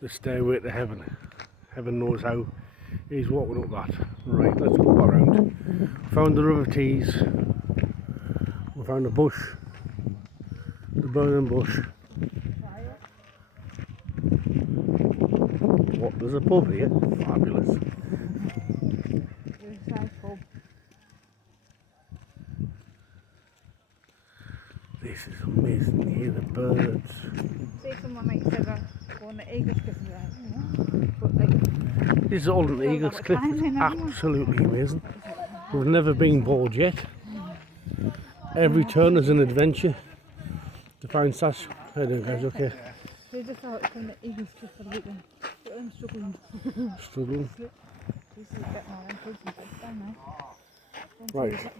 the stairway to heaven. Heaven knows how he's walking up that. Right, let's go around. Found the river tees. We found a bush, the burning bush. What, there's a pub here? Fabulous. This is amazing here, the birds. Say someone like said going to Eagles Cliff and that, but like... This is all an Eagles Cliff, it's absolutely amazing. We've never been bored yet. Every turn is an adventure to find Sash. How you doing, guys? Okay? They just thought it's going to Eagles Cliff for the weekend, but I'm struggling. Struggling. This is getting all them kids and stuff down there. Right.